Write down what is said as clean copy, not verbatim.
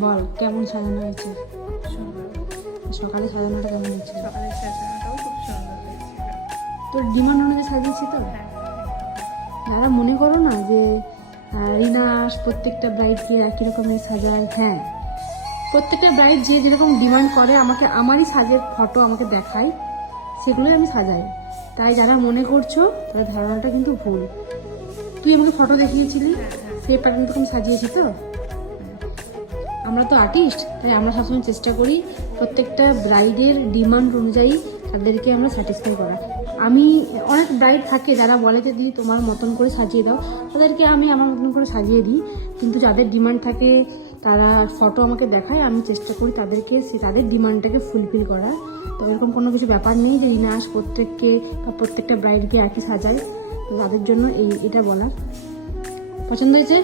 বল কেমন সাজানো হয়েছে? সুন্দর। সকালে সাজানোটা কেমন হয়েছে? সকালে সাজানোটাও খুব সুন্দর হয়েছিল। তোর ডিমান্ড অনুযায়ী সাজিয়েছি তো? হ্যাঁ, দাদা মনে করো না যে রিনা প্রত্যেকটা ব্রাইডকে একই রকমের সাজায়। হ্যাঁ, প্রত্যেকটা ব্রাইড যে যেরকম ডিমান্ড করে আমাকে আমারই সাজের ফটো আমাকে দেখায়, সেগুলোই আমি সাজাই। তাই যারা মনে করছো তাদের ধারণাটা কিন্তু ভুল। তুই আমাকে ফটো দেখিয়েছিলি, সেই প্যাটার্ন তো আমি সাজিয়েছি তো। আমরা তো আর্টিস্ট, তাই আমরা সবসময় চেষ্টা করি প্রত্যেকটা ব্রাইডের ডিমান্ড অনুযায়ী তাদেরকে আমরা স্যাটিসফাই করা। আমি অনেক ব্রাইড থাকে যারা বলে যে দিদি তোমার মতন করে সাজিয়ে দাও, তাদেরকে আমি আমার মতন করে সাজিয়ে দিই। কিন্তু যাদের ডিমান্ড থাকে তারা ফটো আমাকে দেখায়, আমি চেষ্টা করি তাদেরকে তাদের ডিমান্ডটাকে ফুলফিল করার। তো এরকম কোনো কিছু ব্যাপার নেই যে রিনাস প্রত্যেককে বা প্রত্যেকটা ব্রাইডকে একই সাজায়। তো তাদের জন্য এটা বলার। পছন্দ হয়েছে?